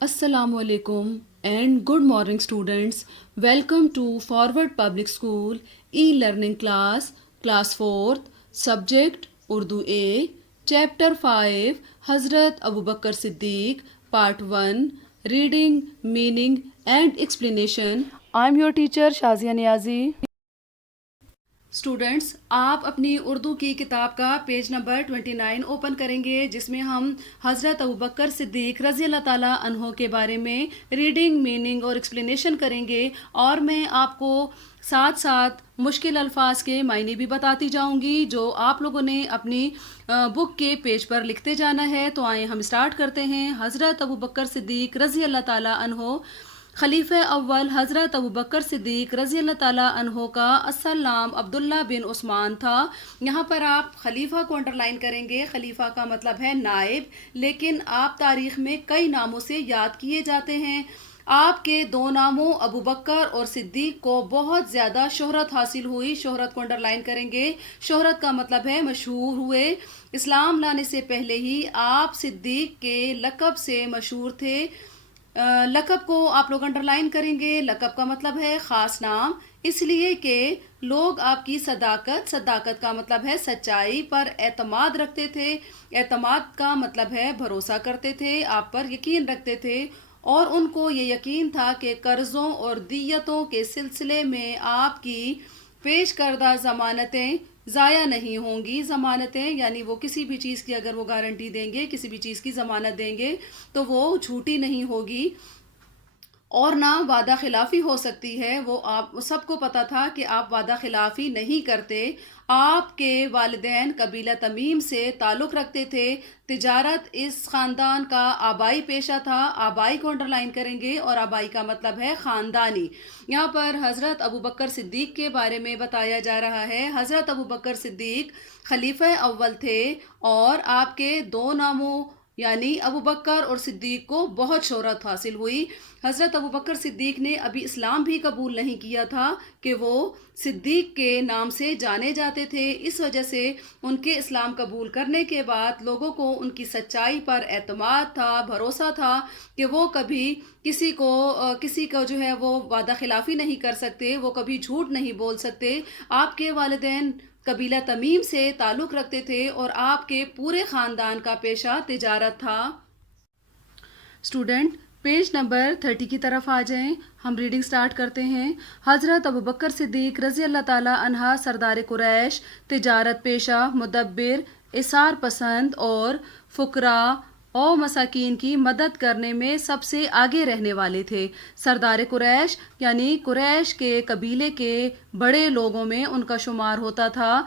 Assalamu alaikum and good morning students. Welcome to Forward Public School e-learning class 4th, subject Urdu A, chapter 5, Hazrat Abu Bakr Siddiq, part 1, reading, meaning and explanation. I am your teacher Shazia Niazi. Students آپ اپنی اردو کی کتاب کا page number 29 open کریں گے، جس میں ہم حضرت ابوبکر صدیق رضی اللہ تعالیٰ عنہ کے بارے میں ریڈنگ، میننگ اور ایکسپلینیشن کریں گے، اور میں آپ کو ساتھ ساتھ مشکل الفاظ کے معنی بھی بتاتی جاؤں گی جو آپ لوگوں نے اپنی بک کے پیج پر لکھتے جانا ہے۔ تو آئیں ہم اسٹارٹ کرتے ہیں۔ حضرت ابوبکر صدیق رضی اللہ تعالیٰ عنہ، خلیفہ اول حضرت ابوبکر صدیق رضی اللہ تعالیٰ عنہ کا اصل نام عبداللہ بن عثمان تھا۔ یہاں پر آپ خلیفہ کو انڈر لائن کریں گے۔ خلیفہ کا مطلب ہے نائب، لیکن آپ تاریخ میں کئی ناموں سے یاد کیے جاتے ہیں۔ آپ کے دو ناموں ابوبکر اور صدیق کو بہت زیادہ شہرت حاصل ہوئی۔ شہرت کو انڈر لائن کریں گے۔ شہرت کا مطلب ہے مشہور ہوئے۔ اسلام لانے سے پہلے ہی آپ صدیق کے لقب سے مشہور تھے۔ لقب کو آپ لوگ انڈر لائن کریں گے۔ لقب کا مطلب ہے خاص نام، اس لیے کہ لوگ آپ کی صداقت کا مطلب ہے سچائی پر اعتماد رکھتے تھے۔ اعتماد کا مطلب ہے بھروسہ کرتے تھے، آپ پر یقین رکھتے تھے، اور ان کو یہ یقین تھا کہ قرضوں اور دیتوں کے سلسلے میں آپ کی پیش کردہ ضمانتیں ضائع نہیں ہوں گی۔ ضمانتیں یعنی وہ کسی بھی چیز کی اگر وہ گارنٹی دیں گے، کسی بھی چیز کی ضمانت دیں گے تو وہ جھوٹی نہیں ہوگی، اور نہ وعدہ خلافی ہو سکتی ہے۔ وہ آپ سب کو پتہ تھا کہ آپ وعدہ خلافی نہیں کرتے۔ آپ کے والدین قبیلہ تمیم سے تعلق رکھتے تھے۔ تجارت اس خاندان کا آبائی پیشہ تھا۔ آبائی کو انڈر لائن کریں گے، اور آبائی کا مطلب ہے خاندانی۔ یہاں پر حضرت ابوبکر صدیق کے بارے میں بتایا جا رہا ہے۔ حضرت ابوبکر صدیق خلیفہ اول تھے، اور آپ کے دو ناموں یعنی ابوبکر اور صدیق کو بہت شہرت حاصل ہوئی۔ حضرت ابوبکر صدیق نے ابھی اسلام بھی قبول نہیں کیا تھا کہ وہ صدیق کے نام سے جانے جاتے تھے۔ اس وجہ سے ان کے اسلام قبول کرنے کے بعد لوگوں کو ان کی سچائی پر اعتماد تھا، بھروسہ تھا کہ وہ کبھی کسی کو جو ہے وہ وعدہ خلافی نہیں کر سکتے، وہ کبھی جھوٹ نہیں بول سکتے۔ آپ کے والدین قبیلہ تمیم سے تعلق رکھتے تھے، اور آپ کے پورے خاندان کا پیشہ تجارت تھا۔ اسٹوڈنٹ پیج نمبر 30 کی طرف آ جائیں، ہم ریڈنگ سٹارٹ کرتے ہیں۔ حضرت ابوبکر صدیق رضی اللہ تعالیٰ عنہ سردار قریش، تجارت پیشہ، مدبر، اثار پسند اور فقراء اور مساکین کی مدد کرنے میں سب سے آگے رہنے والے تھے۔ سردار قریش یعنی قریش کے قبیلے کے بڑے لوگوں میں ان کا شمار ہوتا تھا۔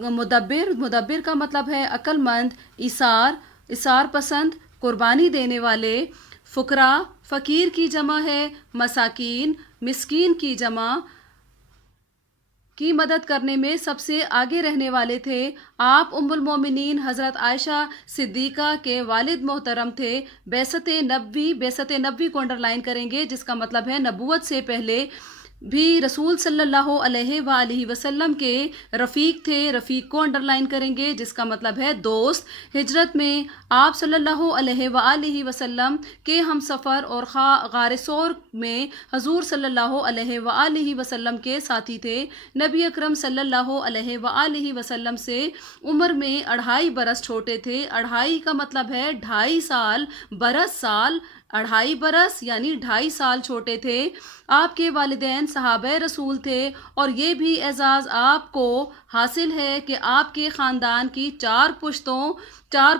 مدبر کا مطلب ہے عقل مند، اثار پسند، قربانی دینے والے۔ فقراء فقیر کی جمع ہے، مساکین مسکین کی جمع، کی مدد کرنے میں سب سے آگے رہنے والے تھے۔ آپ ام المومنین حضرت عائشہ صدیقہ کے والد محترم تھے۔ بعثت نبوی کو انڈر لائن کریں گے، جس کا مطلب ہے نبوت سے پہلے بھی رسول صلی اللہ علیہ وآلہ وسلم کے رفیق تھے۔ رفیق کو انڈر لائن کریں گے، جس کا مطلب ہے دوست۔ ہجرت میں آپ صلی اللہ علیہ وآلہ وسلم کے ہم سفر، اور غار ثور میں حضور صلی اللہ علیہ وآلہ وسلم کے ساتھی تھے۔ نبی اکرم صلی اللہ علیہ وآلہ وسلم سے عمر میں 2.5 برس چھوٹے تھے۔ 2.5 کا مطلب ہے 2.5 سال، برس سال، 2.5 برس یعنی 2.5 سال چھوٹے تھے۔ آپ کے والدین صحابہ رسول تھے، اور یہ بھی اعزاز آپ کو حاصل ہے کہ آپ کے خاندان کی 4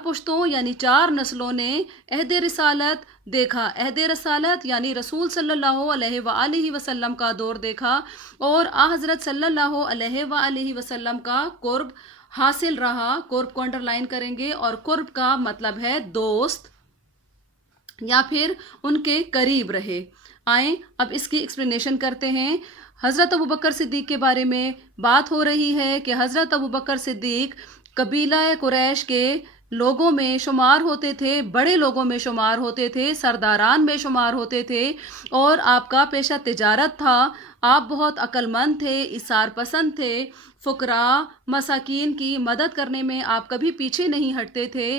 پشتوں یعنی 4 نسلوں نے عہد رسالت دیکھا۔ عہد رسالت یعنی رسول صلی اللہ علیہ وآلہ وسلم کا دور دیکھا، اور حضرت صلی اللہ علیہ وآلہ وسلم کا قرب حاصل رہا۔ قرب کو انڈر لائن کریں گے، اور قرب کا مطلب ہے دوست یا پھر ان کے قریب رہے۔ آئیں اب اس کی ایکسپلینیشن کرتے ہیں۔ حضرت ابوبکر صدیق کے بارے میں بات ہو رہی ہے کہ حضرت ابوبکر صدیق قبیلہ قریش کے لوگوں میں شمار ہوتے تھے، بڑے لوگوں میں شمار ہوتے تھے، سرداران میں شمار ہوتے تھے، اور آپ کا پیشہ تجارت تھا۔ آپ بہت عقل مند تھے، اثار پسند تھے، فقراء مساکین کی مدد کرنے میں آپ کبھی پیچھے نہیں ہٹتے تھے۔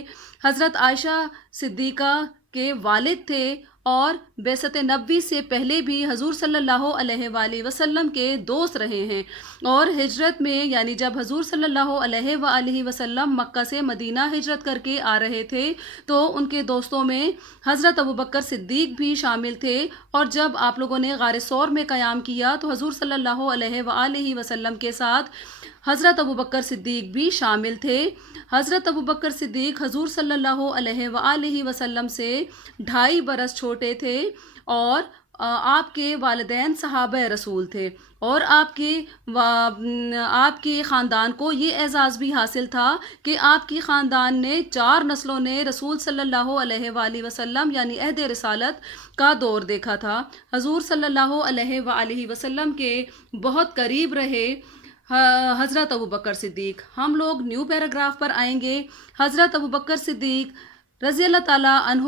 حضرت عائشہ صدیقہ کے والد تھے اور بعثت نبوی سے پہلے بھی حضور صلی اللہ علیہ وآلہ وسلم کے دوست رہے ہیں، اور ہجرت میں یعنی جب حضور صلی اللہ علیہ وآلہ وسلم مکہ سے مدینہ ہجرت کر کے آ رہے تھے تو ان کے دوستوں میں حضرت ابوبکر صدیق بھی شامل تھے، اور جب آپ لوگوں نے غار ثور میں قیام کیا تو حضور صلی اللہ علیہ وآلہ وسلم کے ساتھ حضرت ابوبکر صدیق بھی شامل تھے۔ حضرت ابوبکر صدیق حضور صلی اللہ علیہ وآلہ وسلم سے 2.5 برس چھوٹے تھے، اور آپ کے والدین صحابہ رسول تھے، اور آپ کے خاندان کو یہ اعزاز بھی حاصل تھا کہ آپ کی خاندان نے 4 نسلوں نے رسول صلی اللہ علیہ وآلہ وسلم یعنی عہد رسالت کا دور دیکھا تھا۔ حضور صلی اللہ علیہ وآلہ وسلم کے بہت قریب رہے حضرت ابوبکر صدیق۔ ہم لوگ نیو پیراگراف پر آئیں گے۔ حضرت ابوبکر صدیق رضی اللہ تعالیٰ عنہ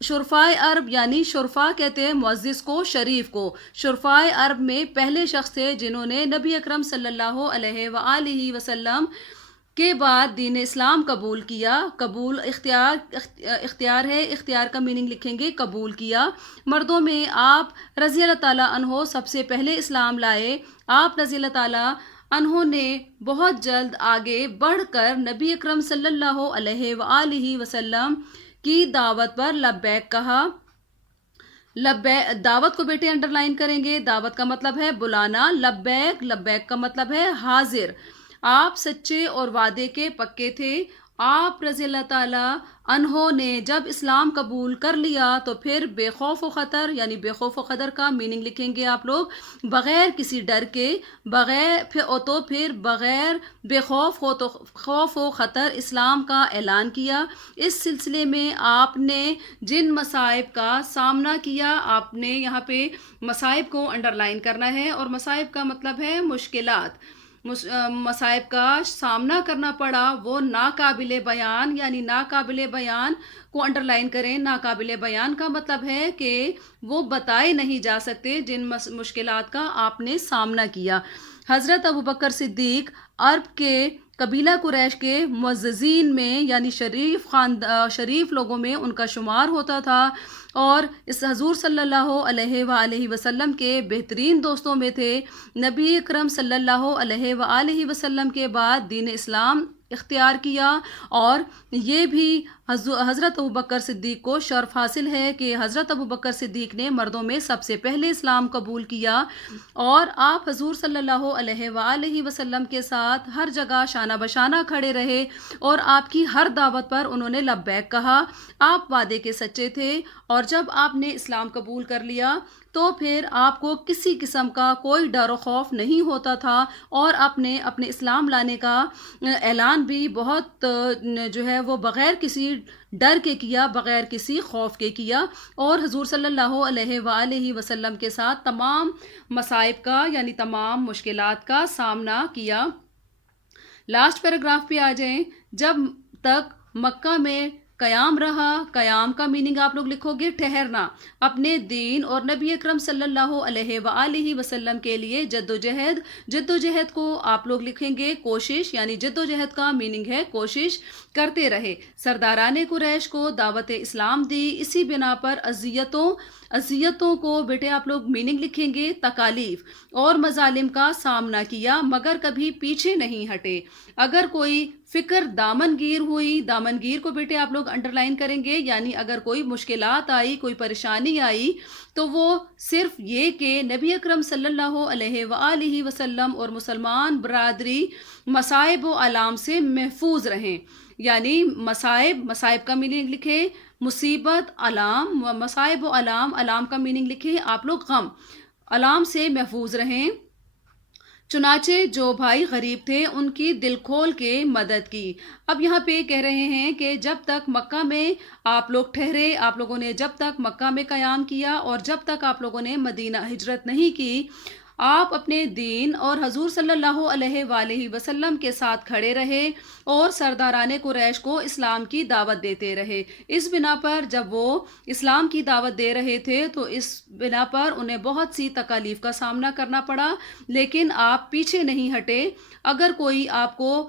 شرفائے عرب یعنی شرفا کہتے ہیں معزز کو، شریف کو، شرفائے عرب میں پہلے شخص تھے جنہوں نے نبی اکرم صلی اللہ علیہ وآلہ وسلم کے بعد دین اسلام قبول کیا۔ قبول اختیار ہے، اختیار کا میننگ لکھیں گے قبول کیا۔ مردوں میں آپ رضی اللہ تعالیٰ عنہ سب سے پہلے اسلام لائے۔ آپ رضی اللہ تعالیٰ عنہ نے بہت جلد آگے بڑھ کر نبی اکرم صلی اللہ علیہ وآلہ وسلم کی دعوت پر لبیک کہا۔ دعوت کو بیٹے انڈر لائن کریں گے۔ دعوت کا مطلب ہے بلانا، لبیک، لبیک کا مطلب ہے حاضر۔ آپ سچے اور وعدے کے پکے تھے۔ آپ رضی اللہ تعالیٰ عنہ نے جب اسلام قبول کر لیا تو پھر بے خوف و خطر یعنی بے خوف و خطر کا میننگ لکھیں گے آپ لوگ، بغیر کسی ڈر کے، پھر بغیر بے خوف و خطر اسلام کا اعلان کیا۔ اس سلسلے میں آپ نے جن مصائب کا سامنا کیا، آپ نے یہاں پہ مصائب کو انڈر لائن کرنا ہے، اور مصائب کا مطلب ہے مشکلات۔ مصائب کا سامنا کرنا پڑا وہ ناقابل بیان یعنی ناقابل بیان کو انڈر لائن کریں۔ ناقابل بیان کا مطلب ہے کہ وہ بتائے نہیں جا سکتے جن مشکلات کا آپ نے سامنا کیا۔ حضرت ابوبکر صدیق عرب کے قبیلہ قریش کے معززین میں یعنی شریف لوگوں میں ان کا شمار ہوتا تھا، اور اس حضور صلی اللہ علیہ وآلہ وسلم کے بہترین دوستوں میں تھے۔ نبی اکرم صلی اللہ علیہ وآلہ وسلم کے بعد دین اسلام اختیار کیا، اور یہ بھی حضرت ابوبکر صدیق کو شرف حاصل ہے کہ حضرت ابوبکر صدیق نے مردوں میں سب سے پہلے اسلام قبول کیا، اور آپ حضور صلی اللہ علیہ وآلہ وسلم کے ساتھ ہر جگہ شانہ بشانہ کھڑے رہے، اور آپ کی ہر دعوت پر انہوں نے لبیک کہا۔ آپ وعدے کے سچے تھے، اور جب آپ نے اسلام قبول کر لیا تو پھر آپ کو کسی قسم کا کوئی ڈر و خوف نہیں ہوتا تھا، اور آپ نے اپنے اسلام لانے کا اعلان بھی بہت جو ہے وہ بغیر کسی ڈر کے کیا، بغیر کسی خوف کے کیا، اور حضور صلی اللہ علیہ وآلہ وسلم کے ساتھ تمام مصائب کا یعنی تمام مشکلات کا سامنا کیا۔ لاسٹ پیراگراف پہ آ جائیں۔ جب تک مکہ میں قیام رہا، قیام کا میننگ آپ لوگ لکھو گے ٹھہرنا، اپنے دین اور نبی اکرم صلی اللہ علیہ وآلہ وسلم کے لیے جد و جہد کو آپ لوگ لکھیں گے کوشش، یعنی جد و جہد کا میننگ ہے کوشش کرتے رہے۔ سرداران قریش کو دعوت اسلام دی، اسی بنا پر اذیتوں کو بیٹے آپ لوگ میننگ لکھیں گے تکالیف اور مظالم کا سامنا کیا، مگر کبھی پیچھے نہیں ہٹے۔ اگر کوئی فکر دامنگیر ہوئی، دامنگیر کو بیٹے آپ لوگ انڈر لائن کریں گے، یعنی اگر کوئی مشکلات آئی، کوئی پریشانی آئی تو وہ صرف یہ کہ نبی اکرم صلی اللہ علیہ وآلہ وسلم اور مسلمان برادری مصائب و آلام سے محفوظ رہیں۔ یعنی مصائب کا میننگ لکھے مصیبت، علام، مصائب و علام کا میننگ لکھے آپ لوگ غم، علام سے محفوظ رہیں۔ چنانچہ جو بھائی غریب تھے ان کی دل کھول کے مدد کی۔ اب یہاں پہ کہہ رہے ہیں کہ جب تک مکہ میں آپ لوگ ٹھہرے، آپ لوگوں نے جب تک مکہ میں قیام کیا اور جب تک آپ لوگوں نے مدینہ ہجرت نہیں کی، آپ اپنے دین اور حضور صلی اللہ علیہ وآلہ وسلم کے ساتھ کھڑے رہے اور سرداران قریش کو اسلام کی دعوت دیتے رہے۔ اس بنا پر جب وہ اسلام کی دعوت دے رہے تھے تو اس بنا پر انہیں بہت سی تکالیف کا سامنا کرنا پڑا، لیکن آپ پیچھے نہیں ہٹے۔ اگر کوئی آپ کو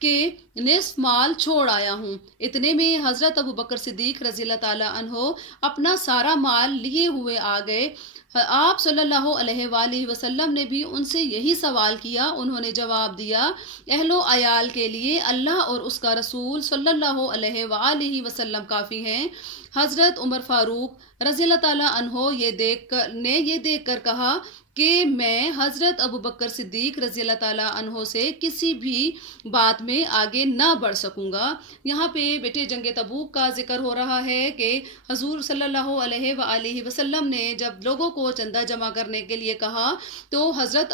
کہ نصف مال چھوڑ آیا ہوں۔ اتنے میں حضرت ابو بکر صدیق رضی اللہ تعالیٰ عنہ اپنا سارا مال لیے ہوئے آ گئے۔ آپ صلی اللہ علیہ وآلہ وسلم نے بھی ان سے یہی سوال کیا۔ انہوں نے جواب دیا، اہل و عیال کے لیے اللہ اور اس کا رسول صلی اللہ علیہ وآلہ وسلم کافی ہیں۔ حضرت عمر فاروق رضی اللہ تعالیٰ عنہ یہ دیکھ کر کہا کہ میں حضرت ابو بکر صدیق رضی اللہ تعالیٰ عنہ سے کسی بھی بات میں آگے نہ بڑھ سکوں گا۔ یہاں پہ بیٹے جنگ تبوک کا ذکر ہو رہا ہے کہ حضور صلی اللہ علیہ وآلہ وسلم نے جب لوگوں کو چندہ جمع کرنے کے لیے کہا تو حضرت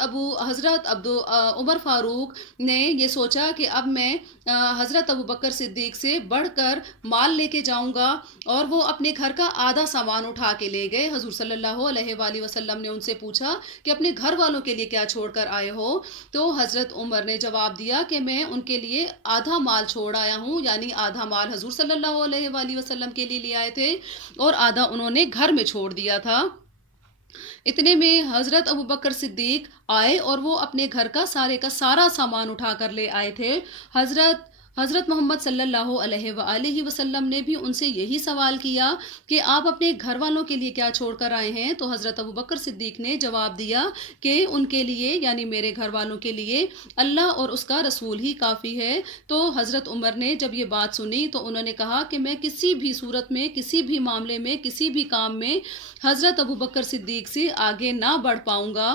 عمر فاروق نے یہ سوچا کہ اب میں حضرت ابو بکر صدیق سے بڑھ کر مال لے کے جاؤں گا، اور وہ اپنے گھر کا آدھا سامان اٹھا کے لے گئے۔ حضور صلی اللہ علیہ وآلہ وسلم نے ان سے پوچھا کہ اپنے گھر والوں کے لیے کیا چھوڑ کر آئے ہو؟ تو حضرت عمر نے جواب دیا کہ میں ان کے لیے آدھا مال چھوڑ آیا ہوں، یعنی آدھا مال حضور صلی اللہ علیہ وآلہ وسلم کے لیے لے آئے تھے اور آدھا انہوں نے گھر میں چھوڑ دیا تھا۔ اتنے میں حضرت ابو بکر صدیق آئے اور وہ اپنے گھر کا سارا سامان اٹھا کر لے آئے تھے۔ حضرت محمد صلی اللہ علیہ وآلہ وسلم نے بھی ان سے یہی سوال کیا کہ آپ اپنے گھر والوں کے لیے کیا چھوڑ کر آئے ہیں؟ تو حضرت ابو بکر صدیق نے جواب دیا کہ ان کے لیے، یعنی میرے گھر والوں کے لیے اللہ اور اس کا رسول ہی کافی ہے۔ تو حضرت عمر نے جب یہ بات سنی تو انہوں نے کہا کہ میں کسی بھی صورت میں، کسی بھی معاملے میں، کسی بھی کام میں حضرت ابو بکر صدیق سے آگے نہ بڑھ پاؤں گا۔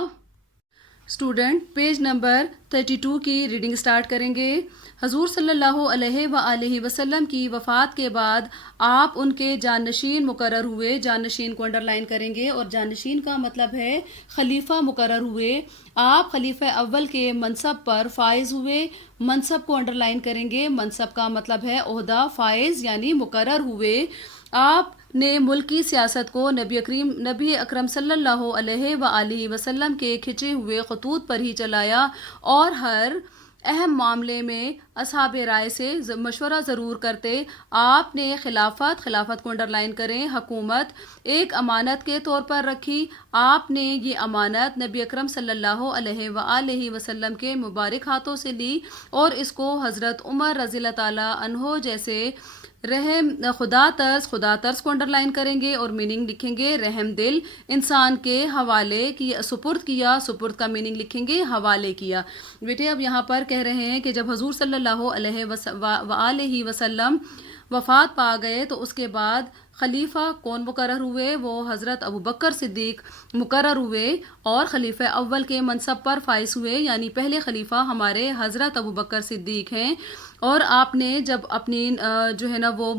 اسٹوڈنٹ پیج نمبر 32 کی ریڈنگ سٹارٹ کریں گے۔ حضور صلی اللہ علیہ وآلہ وسلم کی وفات کے بعد آپ ان کے جانشین مقرر ہوئے۔ جانشین کو انڈر لائن کریں گے، اور جانشین کا مطلب ہے خلیفہ مقرر ہوئے۔ آپ خلیفہ اول کے منصب پر فائز ہوئے۔ منصب کو انڈر لائن کریں گے، منصب کا مطلب ہے عہدہ، فائز یعنی مقرر ہوئے۔ آپ نے ملکی سیاست کو نبی اکرم صلی اللہ علیہ وآلہ وسلم کے کھنچے ہوئے خطوط پر ہی چلایا، اور ہر اہم معاملے میں اصحاب رائے سے مشورہ ضرور کرتے۔ آپ نے خلافت کو انڈر لائن کریں، حکومت ایک امانت کے طور پر رکھی۔ آپ نے یہ امانت نبی اکرم صلی اللہ علیہ وآلہ وسلم کے مبارک ہاتھوں سے لی، اور اس کو حضرت عمر رضی اللہ تعالیٰ عنہ جیسے خدا ترس کو انڈر لائن کریں گے اور میننگ لکھیں گے رحم دل، انسان کے حوالے کیا، سپرد کا میننگ لکھیں گے حوالے کیا۔ بیٹے اب یہاں پر کہہ رہے ہیں کہ جب حضور صلی اللہ علیہ وآلہ وسلم وفات پا گئے تو اس کے بعد خلیفہ کون مقرر ہوئے؟ وہ حضرت ابو بکر صدیق مقرر ہوئے، اور خلیفہ اول کے منصب پر فائز ہوئے، یعنی پہلے خلیفہ ہمارے حضرت ابو بکر صدیق ہیں۔ اور آپ نے جب اپنی وہ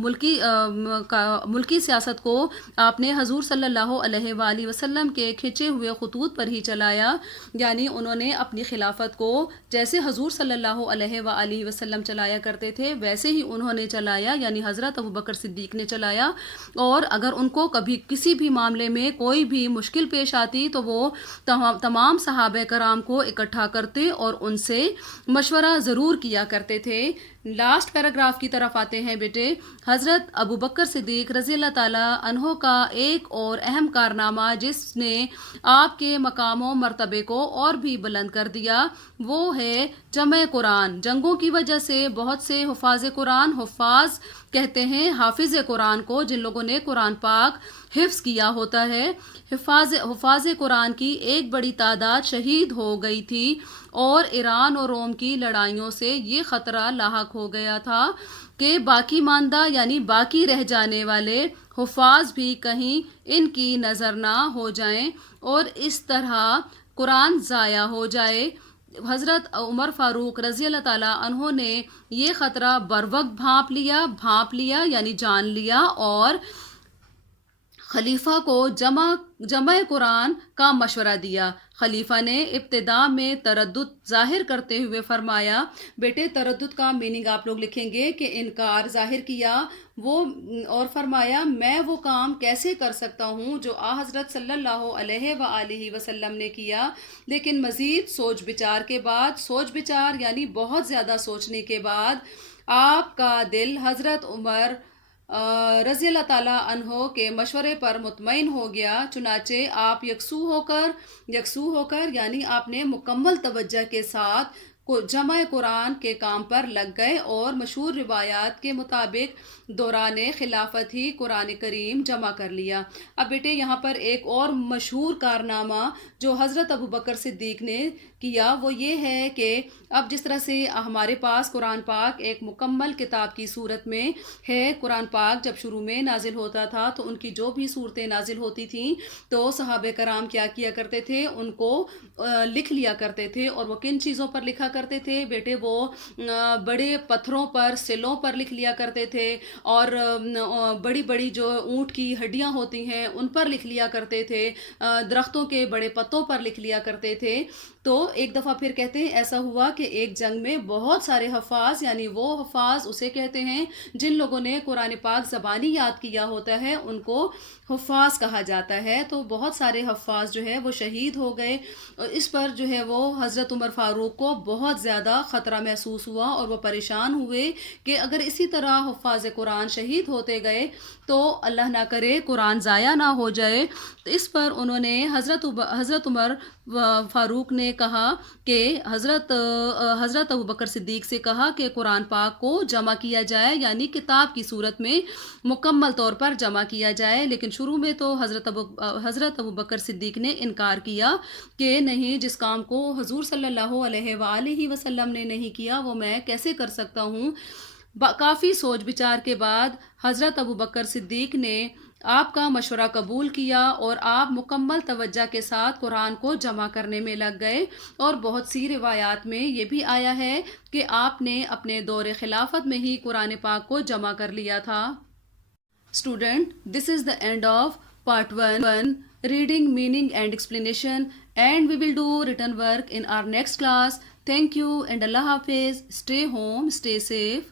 ملکی سیاست کو آپ نے حضور صلی اللہ علیہ وآلہ وسلم کے کھنچے ہوئے خطوط پر ہی چلایا، یعنی انہوں نے اپنی خلافت کو جیسے حضور صلی اللہ علیہ وآلہ وسلم چلایا کرتے تھے ویسے ہی انہوں نے چلایا، یعنی حضرت ابو بکر صدیق نے چلایا۔ اور اگر ان کو کبھی کسی بھی معاملے میں کوئی بھی مشکل پیش آتی تو وہ تمام صحابہ کرام کو اکٹھا کرتے اور ان سے مشورہ ضرور کیا کرتے تھے۔ لاسٹ پیراگراف کی طرف آتے ہیں بیٹے۔ حضرت ابو بکر صدیق رضی اللہ تعالیٰ عنہ کا ایک اور اہم کارنامہ جس نے آپ کے مقام و مرتبے کو اور بھی بلند کر دیا، وہ ہے جمع قرآن۔ جنگوں کی وجہ سے بہت سے حفاظ قرآن، حفاظ کہتے ہیں حافظ قرآن کو جن لوگوں نے قرآن پاک حفظ کیا ہوتا ہے، حفاظ قرآن کی ایک بڑی تعداد شہید ہو گئی تھی، اور ایران اور روم کی لڑائیوں سے یہ خطرہ لاحق ہو گیا تھا کہ باقی ماندہ یعنی باقی رہ جانے والے حفاظ بھی کہیں ان کی نظر نہ ہو جائیں اور اس طرح قرآن ضائع ہو جائے۔ حضرت عمر فاروق رضی اللہ تعالیٰ عنہ نے یہ خطرہ بروقت بھانپ لیا یعنی جان لیا، اور خلیفہ کو جمع قرآن کا مشورہ دیا۔ خلیفہ نے ابتدا میں تردد ظاہر کرتے ہوئے فرمایا، بیٹے تردد کا میننگ آپ لوگ لکھیں گے کہ انکار ظاہر کیا، اور فرمایا میں وہ کام کیسے کر سکتا ہوں جو حضرت صلی اللہ علیہ وآلہ وسلم نے کیا۔ لیکن مزید سوچ بچار یعنی بہت زیادہ سوچنے کے بعد آپ کا دل حضرت عمر رضی اللہ تعالیٰ عنہ کے مشورے پر مطمئن ہو گیا، چنانچہ آپ یکسو ہو کر یعنی آپ نے مکمل توجہ کے ساتھ کو جمع قرآن کے کام پر لگ گئے اور مشہور روایات کے مطابق دوران خلافت ہی قرآن کریم جمع کر لیا۔ اب بیٹے یہاں پر ایک اور مشہور کارنامہ جو حضرت ابوبکر صدیق نے کیا وہ یہ ہے کہ اب جس طرح سے ہمارے پاس قرآن پاک ایک مکمل کتاب کی صورت میں ہے، قرآن پاک جب شروع میں نازل ہوتا تھا تو ان کی جو بھی صورتیں نازل ہوتی تھیں تو صحابہ کرام کیا کیا کرتے تھے، ان کو لکھ لیا کرتے تھے۔ اور وہ کن چیزوں پر لکھا کرتے تھے بیٹے؟ وہ بڑے پتھروں پر، سلوں پر لکھ لیا کرتے تھے، اور بڑی بڑی جو اونٹ کی ہڈیاں ہوتی ہیں ان پر لکھ لیا کرتے تھے، درختوں کے بڑے پتوں پر لکھ لیا کرتے تھے۔ تو ایک دفعہ پھر کہتے ہیں ایسا ہوا کہ ایک جنگ میں بہت سارے حفاظ، یعنی وہ حفاظ اسے کہتے ہیں جن لوگوں نے قرآن پاک زبانی یاد کیا ہوتا ہے ان کو حفاظ کہا جاتا ہے، تو بہت سارے حفاظ جو ہے وہ شہید ہو گئے۔ اور اس پر جو ہے وہ حضرت عمر فاروق کو بہت زیادہ خطرہ محسوس ہوا اور وہ پریشان ہوئے کہ اگر اسی طرح حفاظ قرآن شہید ہوتے گئے تو اللہ نہ کرے قرآن ضائع نہ ہو جائے۔ تو اس پر انہوں نے حضرت عمر فاروق نے کہا کہ حضرت ابوبکر صدیق سے کہا کہ قرآن پاک کو جمع کیا جائے، یعنی کتاب کی صورت میں مکمل طور پر جمع کیا جائے۔ لیکن شروع میں تو حضرت ابوبکر صدیق نے انکار کیا کہ نہیں، جس کام کو حضور صلی اللہ علیہ وآلہ وسلم نے نہیں کیا وہ میں کیسے کر سکتا ہوں۔ کافی سوچ بچار کے بعد حضرت ابوبکر صدیق نے آپ کا مشورہ قبول کیا اور آپ مکمل توجہ کے ساتھ قرآن کو جمع کرنے میں لگ گئے۔ اور بہت سی روایات میں یہ بھی آیا ہے کہ آپ نے اپنے دور خلافت میں ہی قرآن پاک کو جمع کر لیا تھا۔ Student, this is the end of part 1, reading, meaning and explanation, and we will do written work in our next class. Thank you and Allah Hafiz. Stay home, stay safe.